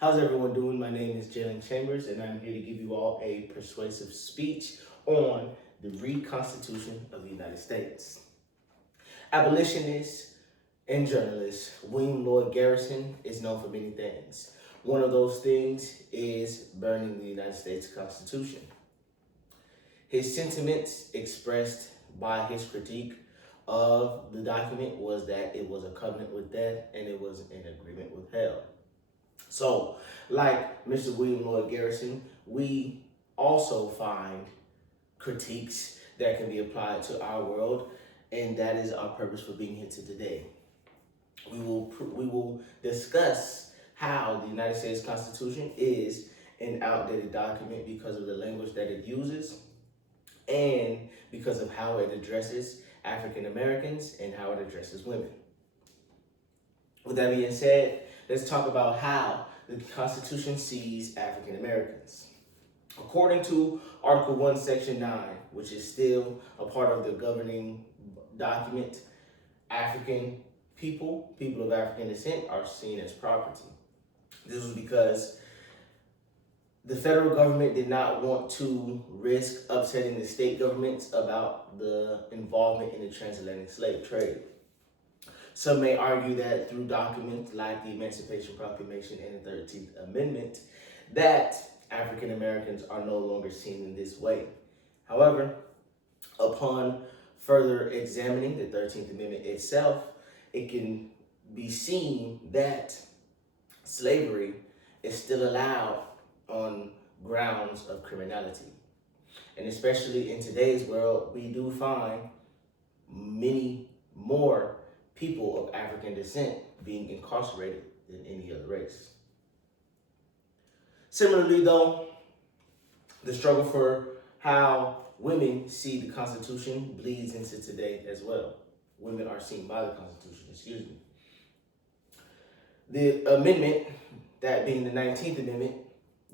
How's everyone doing? My name is Jalen Chambers, and I'm here to give you all a persuasive speech on the Reconstitution of the United States. Abolitionist and journalist William Lloyd Garrison is known for many things. One of those things is burning the United States Constitution. His sentiments expressed by his critique of the document was that it was a covenant with death and it was an agreement with hell. So, like Mr. William Lloyd Garrison, we also find critiques that can be applied to our world, and that is our purpose for being here today. We will discuss how the United States Constitution is an outdated document because of the language that it uses and because of how it addresses African Americans and how it addresses women. With that being said, let's talk about how the Constitution sees African Americans. According to Article 1, Section 9, which is still a part of the governing document, African people of African descent, are seen as property. This was because the federal government did not want to risk upsetting the state governments about the involvement in the transatlantic slave trade. Some may argue that through documents like the Emancipation Proclamation and the 13th Amendment, that African Americans are no longer seen in this way. However, upon further examining the 13th Amendment itself, it can be seen that slavery is still allowed on grounds of criminality. And especially in today's world, we do find many more people of African descent being incarcerated than any other race. Similarly, though, the struggle for how women see the Constitution bleeds into today as well. Women are seen by the Constitution, The amendment, that being the 19th Amendment,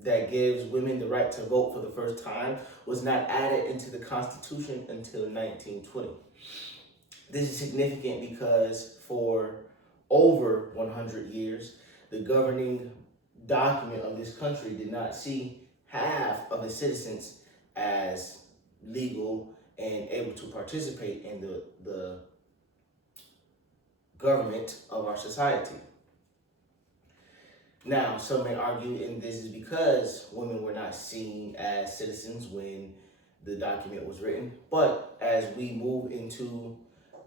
that gives women the right to vote for the first time, was not added into the Constitution until 1920. This is significant because for over 100 years, the governing document of this country did not see half of its citizens as legal and able to participate in the government of our society. Now, some may argue, and this is because women were not seen as citizens when the document was written, but as we move into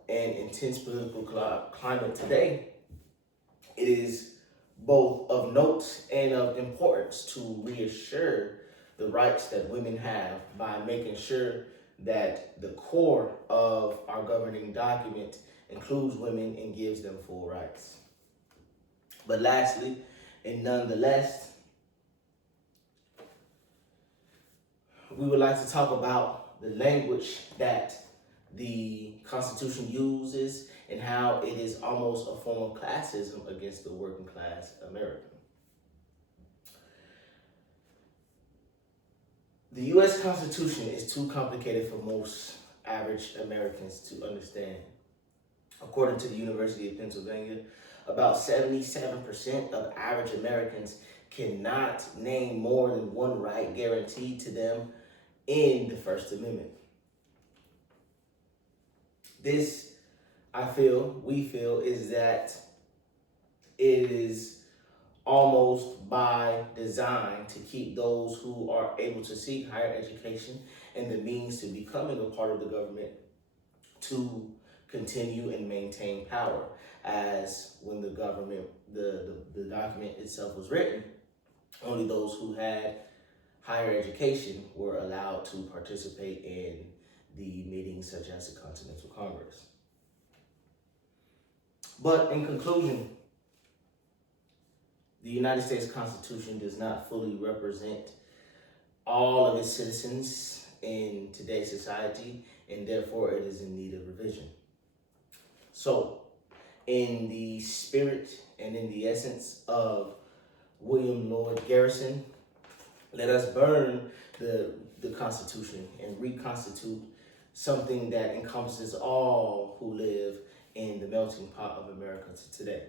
an intense political climate today, it is both of note and of importance to reassure the rights that women have by making sure that the core of our governing document includes women and gives them full rights. But lastly, and nonetheless, we would like to talk about the language that the Constitution uses and how it is almost a form of classism against the working class American. The U.S. Constitution is too complicated for most average Americans to understand. According to the University of Pennsylvania, about 77% of average Americans cannot name more than one right guaranteed to them in the First Amendment. This, we feel, is that it is almost by design to keep those who are able to seek higher education and the means to becoming a part of the government to continue and maintain power. As when the document itself was written, only those who had higher education were allowed to participate in the meetings such as the Continental Congress. But in conclusion, the United States Constitution does not fully represent all of its citizens in today's society, and therefore it is in need of revision. So, in the spirit and in the essence of William Lloyd Garrison, let us burn the Constitution and reconstitute something that encompasses all who live in the melting pot of America today.